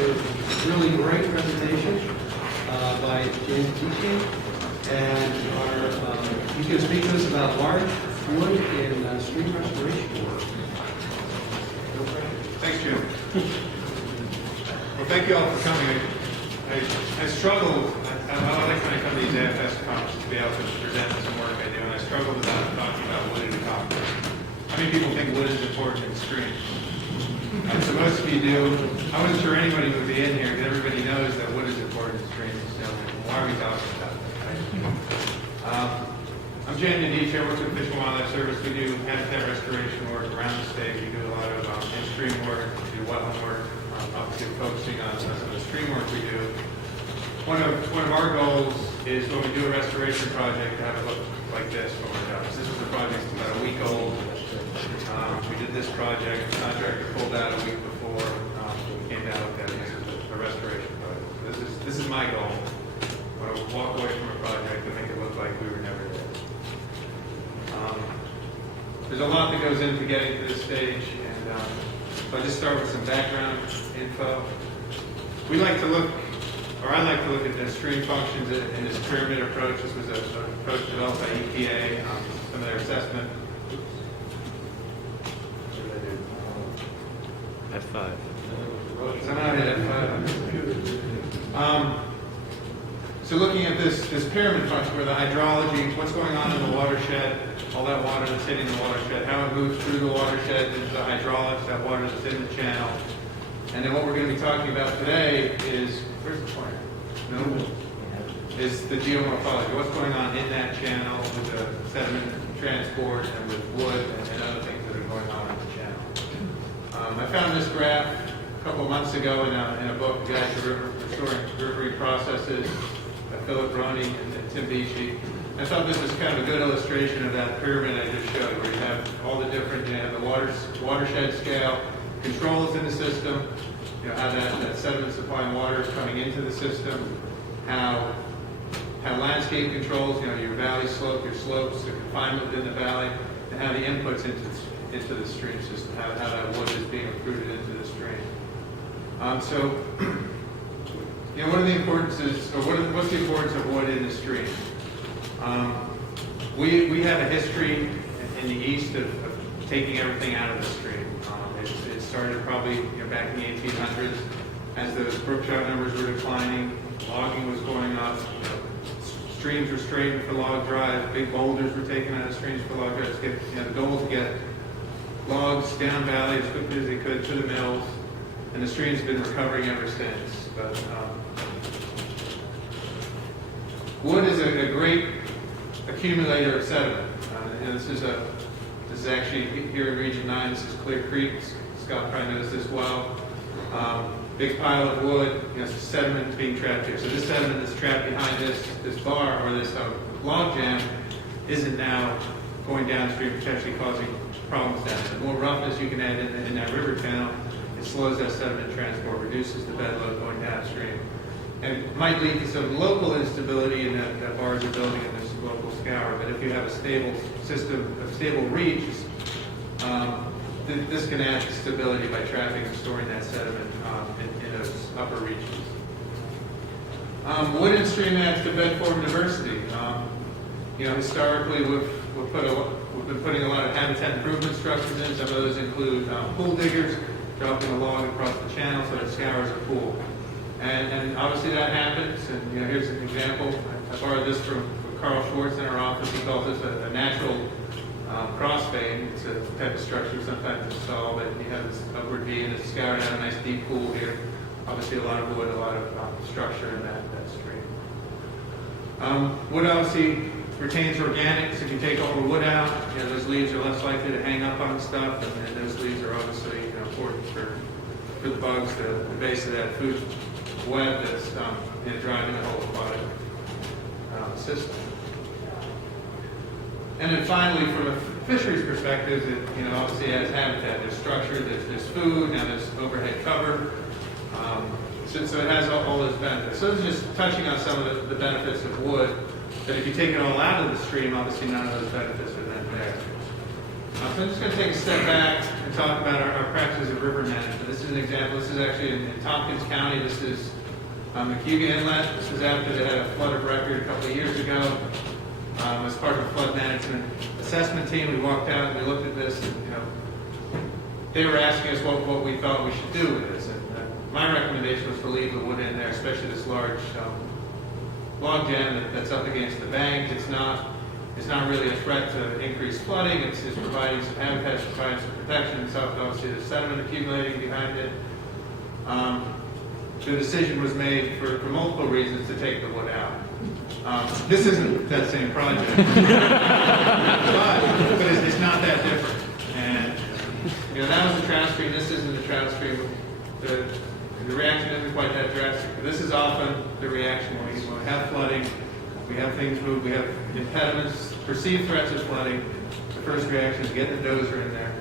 to a really great presentation by Gian Dodici, and he's going to speak to us about large wood in stream restoration work. Thanks, Jim. Well, thank you all for coming. I struggled. I like when I come to these AFS conferences to be able to present some work I do, and I struggled about talking about wood in a conference. How many people think wood is important in streams? So most of you do. I wasn't sure anybody would be in here because everybody knows that wood is important in streams. So why are we talking about this, right? I'm Gian Dodici. I work with Fish and Wildlife Service. We do habitat restoration work around the state. We do a lot of in-stream work. We do wetland work. Up to focusing on some of the stream work we do. One of our goals is when we do a restoration project to have it look like this when we're done. This was a project that's about a week old. We did this project. The contractor pulled out a week before. We came down with that. This is a restoration project. So this is my goal. I want to walk away from a project and make it look like we were never there. There's a lot that goes into getting to this stage, and so I'll just start with some background info. We like to look, or I like to look at the stream functions in this pyramid approach. This was an approach developed by EPA, some of their assessment. F5. Somehow I hit F5. So looking at this pyramid function where the hydrology, what's going on in the watershed, all that water that's hitting the watershed, how it moves through the watershed into the hydraulics, that water that's in the channel. And then what we're going to be talking about today is, where's the pointer? No? Is the geomorphology. What's going on in that channel with the sediment transport and with wood and other things that are going on in the channel. I found this graph a couple of months ago in a book, Guide to Restoring Riverine Processes, by Philip Roney and Tim Beachy. I thought this was kind of a good illustration of that pyramid I just showed, where you have all the different, you have the watershed scale, controls in the system, how that sediment supply and water is coming into the system, how landscape controls, your valley slope, your slopes, the confinement within the valley, and how the inputs into the stream system, how that wood is being recruited into the stream. What are the importances, or what's the importance of wood in the stream? We have a history in the east of taking everything out of the stream. It started probably back in the 1800s as those brook trout numbers were declining, logging was going up, streams were straightened for log drive, big boulders were taken out of streams for log drive. The goal was to get logs down valley as quickly as they could to the mills, and the stream's been recovering ever since. But wood is a great accumulator of sediment. This is actually here in Region 9. This is Clear Creek. Scott probably knows this well. Big pile of wood. Sediment being trapped here. So this sediment that's trapped behind this bar or this log jam isn't now going downstream, potentially causing problems down. The more roughness you can add in that river channel, it slows that sediment transport, reduces the bed load going downstream. And it might lead to some local instability in that bars are building in this local scour. But if you have a stable system, a stable reach, this can add to stability by trapping and storing that sediment in those upper reaches. Wood and stream adds to bed form diversity. Historically, we've been putting a lot of habitat improvement structures in. Some of those include pool diggers, dropping a log across the channel so that it scours a pool. And obviously that happens, and here's an example. I borrowed this from Carl Schwartz in our office. He calls this a natural crossfade. It's a type of structure sometimes installed, but you have this upward V and it's scoured out a nice deep pool here. Obviously a lot of wood, a lot of structure in that stream. Wood obviously retains organics. If you take all the wood out, those leaves are less likely to hang up on stuff, and those leaves are obviously important for the bugs, the base of that food web that's driving the whole aquatic system. And then finally, from a fisheries perspective, it obviously has habitat. There's structure, there's food, now there's overhead cover. So it has all those benefits. So this is just touching on some of the benefits of wood. But if you take it all out of the stream, obviously none of those benefits are then there. So I'm just going to take a step back and talk about our practices of river management. This is an example. This is actually in Tompkins County. This is McHugh Inlet. This is after they had a flood of record a couple of years ago. As part of a flood management assessment team, we walked out and we looked at this, and they were asking us what we thought we should do with this. And my recommendation was to leave the wood in there, especially this large log jam that's up against the bank. It's not really a threat to increased flooding. It's providing some habitat, it's providing some protection. So obviously there's sediment accumulating behind it. The decision was made for multiple reasons to take the wood out. This isn't that same project, but it's not that different. And that was the trout stream. This isn't the trout stream. The reaction isn't quite that drastic. But this is often the reaction when we have flooding. We have things move. We have impediments, perceived threats of flooding. The first reaction is get the dozer in there,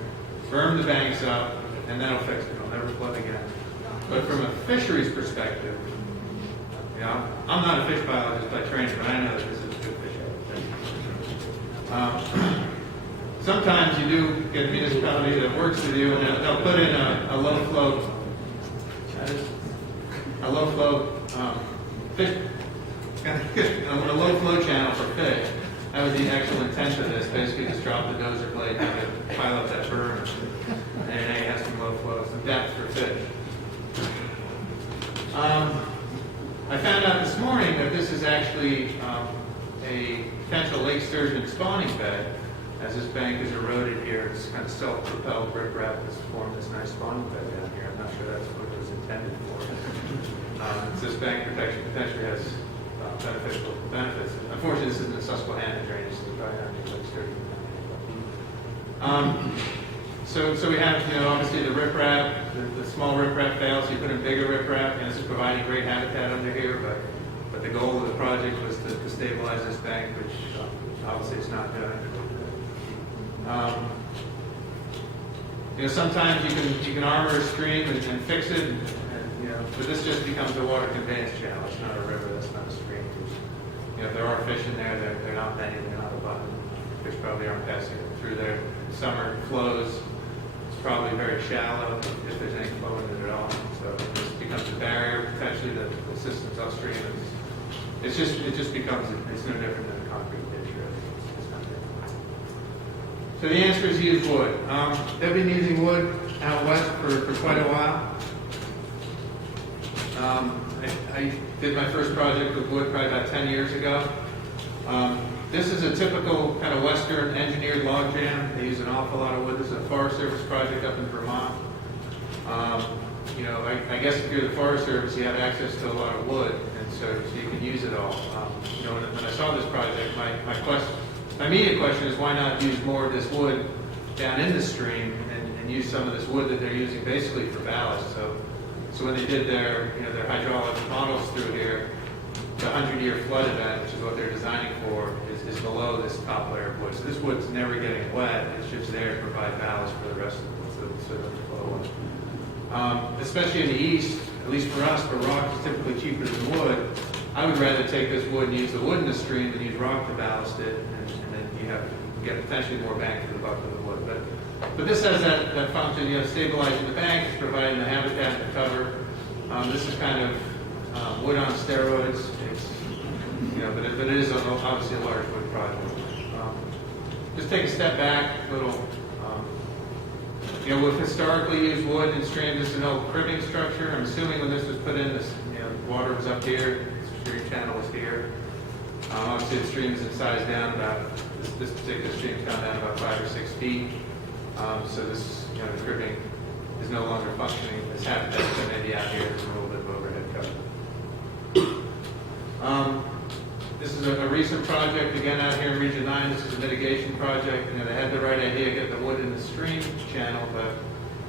firm the banks up, and that'll fix it. It'll never flood again. But from a fisheries perspective, I'm not a fish biologist by training, but I know that this is good fish. Sometimes you do get a municipality that works with you, and they'll put in a low flow fish, a low flow channel for fish. That was the actual intent of this. Basically, just drop the dozer blade and pile up that berm, and then you have some low flow, some depth for fish. I found out this morning that this is actually a potential lake sturgeon spawning bed. As this bank is eroded here, it's kind of self-propelled riprap that's formed this nice spawning bed down here. I'm not sure that's what it was intended for. This bank protection potentially has beneficial benefits. Unfortunately, this isn't a Susquehanna drainage, so we probably not need lake sturgeon. So we have, obviously the riprap, the small riprap fails, so you put in bigger riprap, and this is providing great habitat under here, but the goal of the project was to stabilize this bank, which obviously it's not doing. Sometimes you can armor a stream and fix it, but this just becomes a water conveyance channel. It's not a river, that's not a stream. If there are fish in there, they're not many, they're not abundant. Fish probably aren't passing through there. Summer flows. Probably very shallow if there's any flow in it at all. So this becomes a barrier potentially to the systems upstream. It just becomes, it's no different than a concrete ditch. It's not different. So the answer is use wood. They've been using wood out west for quite a while. I did my first project with wood probably about 10 years ago. This is a typical kind of Western engineered log jam. They use an awful lot of wood. This is a Forest Service project up in Vermont. I guess if you're the Forest Service, you have access to a lot of wood, and so you can use it all. When I saw this project, my immediate question is why not use more of this wood down in the stream and use some of this wood that they're using basically for ballast. So when they did their hydraulic models through here, the 100-year flood event, which is what they're designing for, is below this top layer of wood. So this wood's never getting wet. It's just there to provide ballast for the rest of the flow. Especially in the east, at least for us, where rock is typically cheaper than wood, I would rather take this wood and use the wood in the stream than use rock to ballast it, and then you get potentially more bang for the buck with the wood. But this has that function, stabilizing the bank, it's providing the habitat and the cover. This is kind of wood on steroids. It's, but it is obviously a large wood project. Just take a step back, we've historically used wood in streams. This is an old cribbing structure. I'm assuming when this was put in, this water was up here, the stream channel was here. Obviously the stream is in size down about, this particular stream's gone down about 5 or 6 feet. So this, the cribbing is no longer functioning. This habitat that may be out here is a little bit of overhead cover. This is a recent project, again out here in Region 9. This is a mitigation project. They had the right idea, get the wood in the stream channel, but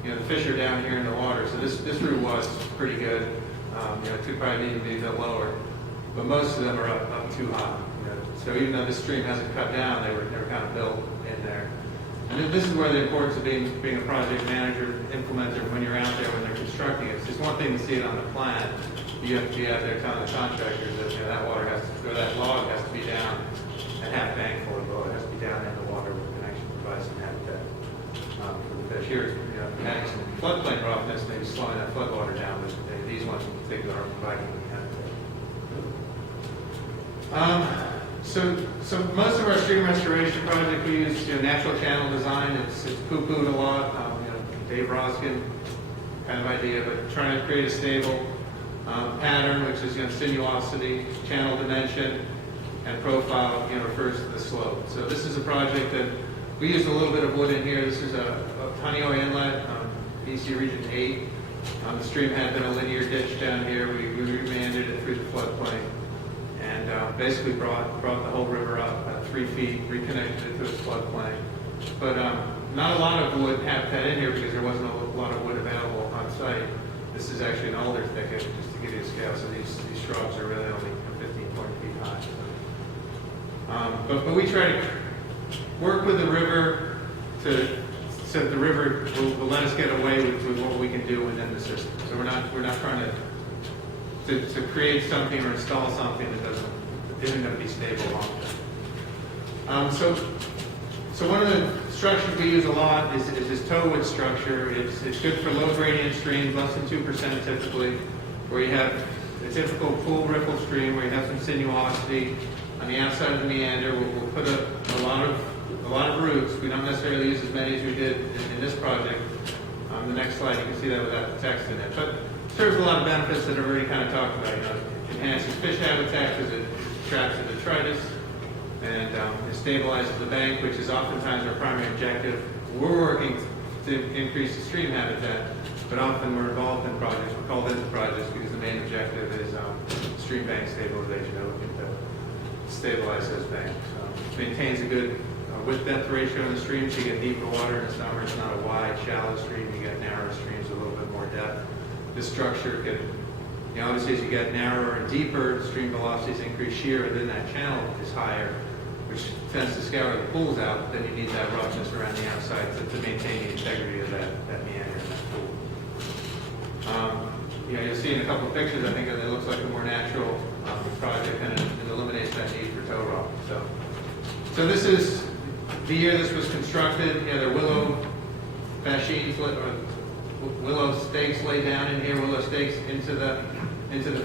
the fish are down here in the water. So this route was pretty good. It could probably need to be a bit lower, but most of them are up too high. So even though this stream hasn't cut down, they were kind of built in there. And this is where the importance of being a project manager, implementer, when you're out there, when they're constructing it. It's just one thing to see it on the plan. You have to be out there telling the contractors that that water has to, or that log has to be down at half bank full of load. It has to be down in the water where it can actually provide some habitat. for the fish. Here, adding some floodplain roughness, maybe slowing that floodwater down, but these ones in particular are providing the habitat. So most of our stream restoration project, we use natural channel design. It's poo-pooed a lot. Dave Roskin kind of idea, but trying to create a stable pattern, which is sinuosity, channel dimension, and profile. Refers to the slope. So this is a project that we used a little bit of wood in here. This is a Honeoye Inlet, BC Region 8. The stream had been a linear ditch down here. We remanded it through the floodplain. And basically brought the whole river up 3 feet, reconnected it to its floodplain. But not a lot of wood habitat in here because there wasn't a lot of wood available on site. This is actually an alder thicket, just to give you a scale. So these shrubs are really only 15, 20 feet high. So, but we try to work with the river so that the river will let us get away with what we can do within the system. So we're not trying to create something or install something that isn't going to be stable long term. So one of the structures we use a lot is this towwood structure. It's good for low gradient streams, less than 2% typically, where you have a typical pool riffle stream where you have some sinuosity. On the outside of the meander, we'll put a lot of roots. We don't necessarily use as many as we did in this project. The next slide, you can see that without the text in it. But serves a lot of benefits that I've already kind of talked about. It enhances fish habitat because it traps the detritus, and it stabilizes the bank, which is oftentimes our primary objective. We're working to increase the stream habitat, but often we're involved in projects. We're called into projects because the main objective is stream bank stabilization. We're looking to stabilize those banks. It maintains a good width-depth ratio in the stream, so you get deeper water in the summer. It's not a wide, shallow stream. You get narrow streams with a little bit more depth. This structure can, obviously as you get narrower and deeper, stream velocities increase shear, and then that channel is higher, which tends to scour the pools out. Then you need that roughness around the outside to maintain the integrity of that meander in that pool. You'll see in a couple of pictures, I think that it looks like a more natural project, and it eliminates that need for tow rock. So this is the year this was constructed. There are willow fascines, willow stakes laid down in here, willow stakes into the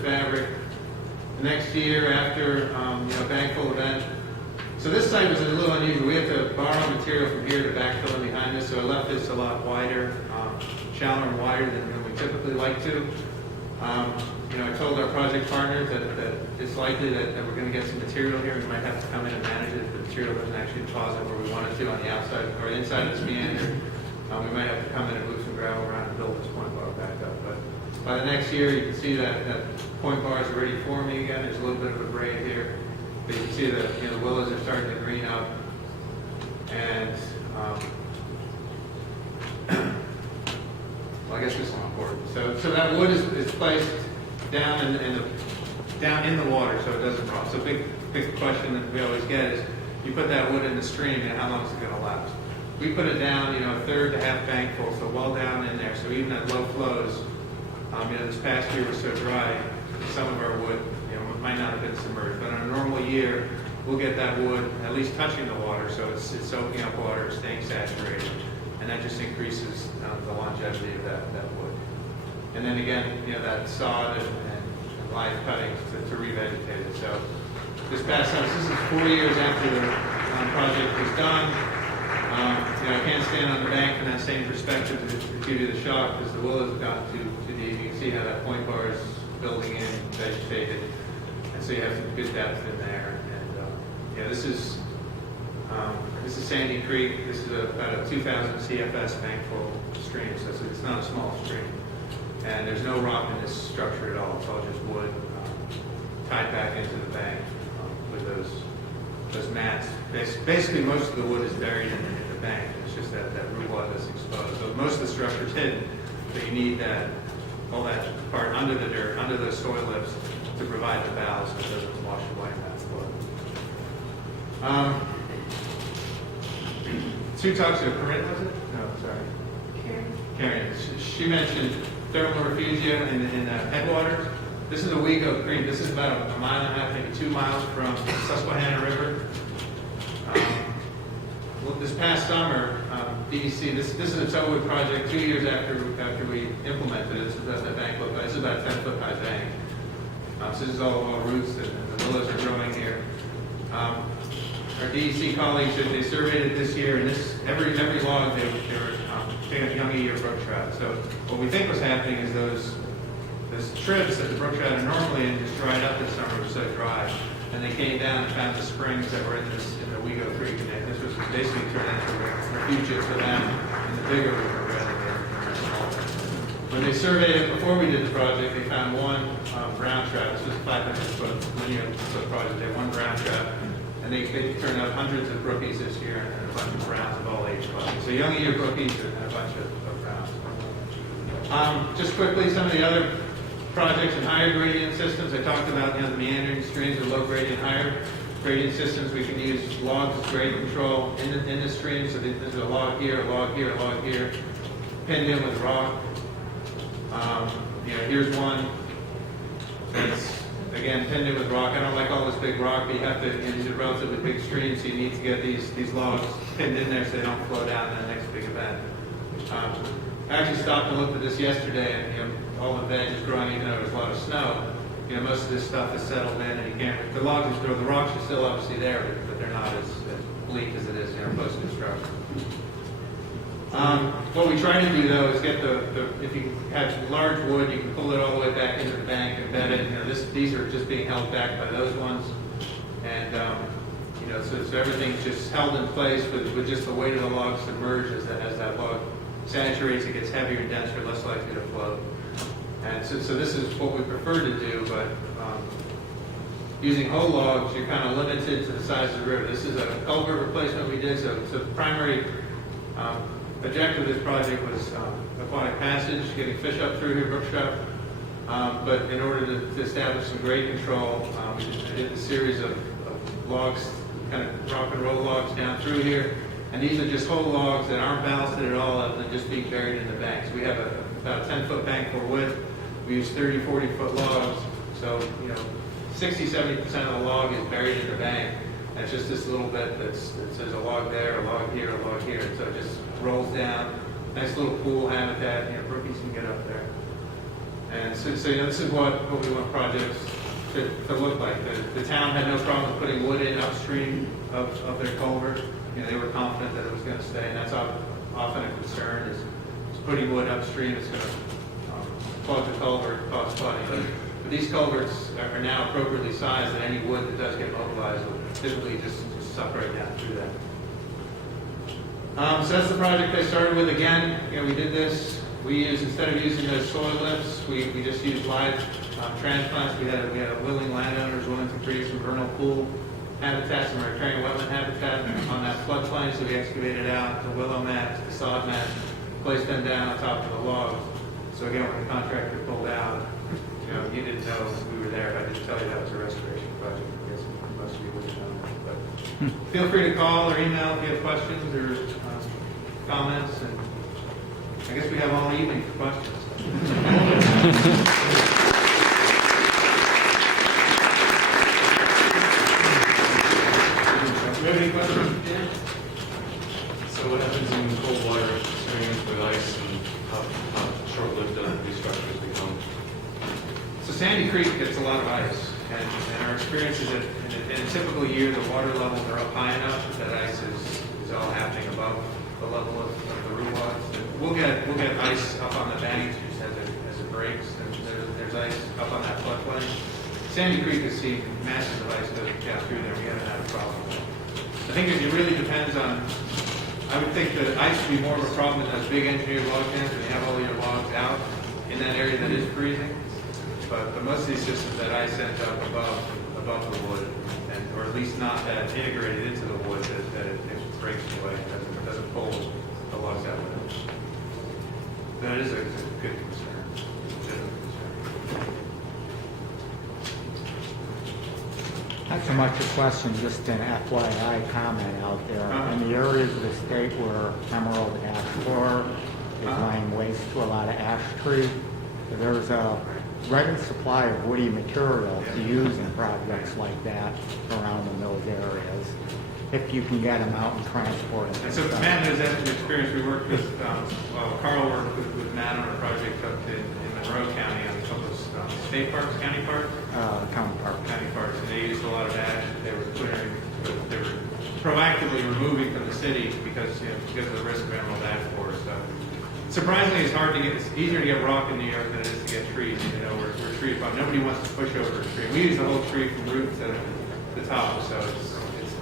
fabric. The next year, after a bankful event. So this site was a little unusual. We had to borrow material from here to backfill in behind this, so I left this a lot wider, shallower and wider than we typically like to. I told our project partners that it's likely that we're going to get some material here. We might have to come in and manage it if the material doesn't actually deposit where we want it to on the outside or inside of this meander. We might have to come in and move some gravel around and build this point bar back up. But by the next year, you can see that point bar is already forming again. There's a little bit of a braid here. But you can see that the willows are starting to green up. And well, I guess this is important. So that wood is placed down in the water so it doesn't rot. So big question that we always get is, you put that wood in the stream, and how long is it going to last? We put it down, a third to half bank full, so well down in there. So even at low flows, this past year was so dry, some of our wood, might not have been submerged. But on a normal year, we'll get that wood at least touching the water, so it's soaking up water, staying saturated, and that just increases the longevity of that wood. And then again, that sod and live cuttings to revegetate it. So this past summer, this is 4 years after the project was done. I can't stand on the bank from that same perspective to give you the shock because the willows have gotten too deep. You can see how that point bar is building in, vegetated, and so you have some good depth in there. And this is Sandy Creek. This is about a 2,000 CFS bankful stream, so it's not a small stream. And there's no rock in this structure at all. It's all just wood tied back into the bank with those mats. Basically, most of the wood is buried in the bank. It's just that root wad that's exposed. So most of the structure is hidden, but you need all that part under the dirt, under those soil lips, to provide the ballast so it doesn't wash away in that flood. Sue talks to Corinne, was it? No, sorry. Karen. She mentioned thermal refugia in the headwaters. This is a Wego Creek. This is about a mile and a half, maybe 2 miles from Susquehanna River. This past summer, DEC, this is a Tollwood project 2 years after we implemented it. This is what that bank looked like. This is about a 10-foot high bank. So this is all roots and the willows are growing here. Our DEC colleagues, they surveyed it this year, and every log they were taking a young year brook trout. So what we think was happening is those tribs that the brook trout are normally in just dried up this summer. It was so dry, and they came down and found the springs that were in the Wego Creek, and this was basically turned into a refuge for them in the bigger river rather than the smaller. When they surveyed it before we did the project, they found one brown trout. This was a 500-foot linear foot project. They had one brown trout. And they turned out hundreds of brookies this year and a bunch of browns of all age classes. So young year brookies and a bunch of browns. Just quickly, some of the other projects in higher gradient systems. I talked about the meandering streams or low gradient, higher gradient systems. We can use logs as grade control in the stream. So there's a log here, a log here, a log here, pinned in with rock. Here's one that's again pinned in with rock. I don't like all this big rock, but you have to, these are relatively big streams, so you need to get these logs pinned in there so they don't flow down in the next big event. I actually stopped and looked at this yesterday, and all the veg is growing even though there's a lot of snow. Most of this stuff is settled in, and you can't. The rocks are still obviously there, but they're not as bleak as it is post construction. What we try to do though is get if you have large wood, you can pull it all the way back into the bank and bed it. These are just being held back by those ones, and so everything's just held in place with just the weight of the log submerges. As that log saturates, it gets heavier and denser, less likely to float. And so this is what we prefer to do, but using whole logs, you're kind of limited to the size of the river. This is a culvert replacement we did, so the primary objective of this project was aquatic passage, getting fish up through here, brook trout. But in order to establish some grade control, we did a series of logs, kind of rock and roll logs down through here. And these are just whole logs that aren't ballasted at all, other than just being buried in the bank. So we have about a 10-foot bank for width. We use 30, 40-foot logs. So, 60-70% of the log is buried in the bank. And it's just this little bit that says a log there, a log here, a log here. So it just rolls down. Nice little pool habitat. Brookies can get up there. And so this is what we want projects to look like. The town had no problem with putting wood in upstream of their culvert. They were confident that it was going to stay, and that's often a concern is putting wood upstream. It's going to plug the culvert, cost money. But these culverts are now appropriately sized, and any wood that does get mobilized will typically just suck right down through that. So that's the project I started with. Again, we did this. Instead of using those soil lifts, we just used live transplants. We had a willing landowners willing to create some vernal pool habitat, some riparian wetland habitat on that floodplain. So we excavated out the willow mats, the sod mats, placed them down on top of the logs. So again, when the contractor pulled out, you didn't know we were there. I didn't tell you that was a restoration project. I guess most of you wouldn't know that. But feel free to call or email if you have questions or comments. And I guess we have all evening for questions. Do you have any questions? Yeah. So what happens in cold water streams with ice, and how short-lived do these structures become? So Sandy Creek gets a lot of ice, and our experience is that in a typical year, the water levels are up high enough that ice is all happening above the level of the root logs. We'll get ice up on the banks just as it breaks, and there's ice up on that floodplain. Sandy Creek has seen masses of ice go down through there. We haven't had a problem. I think it really depends on. I would think that ice would be more of a problem in those big engineered log jams when you have all your logs out in that area that is freezing. But most of these systems, that ice ends up above the wood, or at least not that integrated into the wood that it breaks away, doesn't pull the logs out with it. That is a good concern. Not so much a question, just an FYI comment out there. In the areas of the state where emerald ash borer is laying waste to a lot of ash tree, there's a ready supply of woody material to use in projects like that around the milled areas. if you can get them out and transport them. And so Matt has had some experience. We worked with, Carl worked with Matt on a project up in Monroe County on a couple of state parks, county parks. County park. County parks, and they used a lot of ash that they were clearing, they were proactively removing from the city because of the risk of emerald ash borers. So surprisingly, it's easier to get rock in New York than it is to get trees. We're tree farm. Nobody wants to push over a tree. We use the whole tree from root to the top, so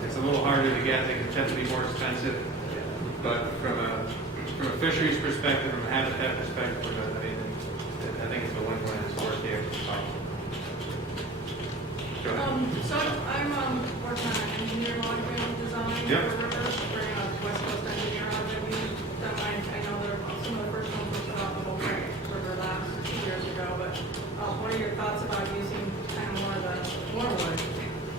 it's a little harder to get. They can tend to be more expensive, but from a fisheries perspective, from a habitat perspective, I think it's a win-win. It's worth the extra cost. Go ahead. So I'm working on an engineering log design Yep. for rivers, bringing a West Coast engineer on that we done. I know there some of the first ones were put out the whole river last 2 years ago, but what are your thoughts about using kind of more wood?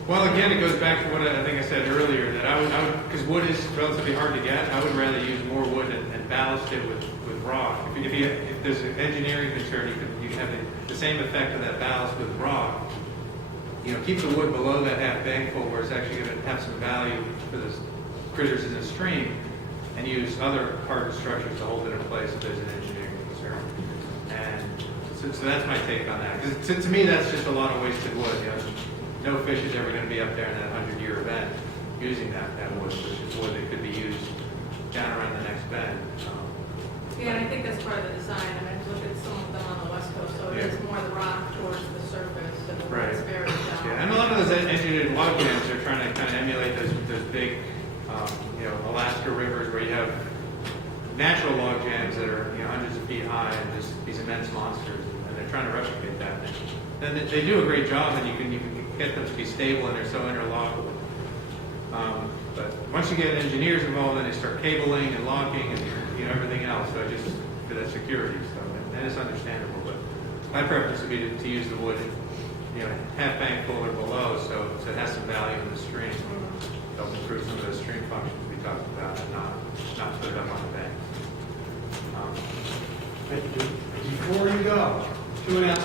Well, again, it goes back to what I think I said earlier, that I would, because wood is relatively hard to get, I would rather use more wood and ballast it with rock. If there's an engineering concern, you can have the same effect of that ballast with rock. Keep the wood below that half bankful where it's actually going to have some value for the critters in the stream, and use other hardened structures to hold it in place if there's an engineering concern. And so that's my take on that. Because to me, that's just a lot of wasted wood. No fish is ever going to be up there in that 100-year event using that wood, which is wood that could be used down around the next bend. Yeah, and I think that's part of the design. I mean, look at some of them on the West Coast, so it is more the rock towards the surface and the wood's buried down. Yeah, and a lot of those engineered log jams are trying to kind of emulate those big, Alaska rivers where you have natural log jams that are hundreds of feet high and just these immense monsters, and they're trying to replicate that. And they do a great job, and you can get them to be stable, and they're so interlockable. But once you get engineers involved, then they start cabling and locking and everything else. So just for that security stuff, and it's understandable. But my preference would be to use the wood, half bankful or below, so it has some value in the stream. Help improve some of those stream functions we talked about, and not put it up on the bank. Before you go, 2 announcements.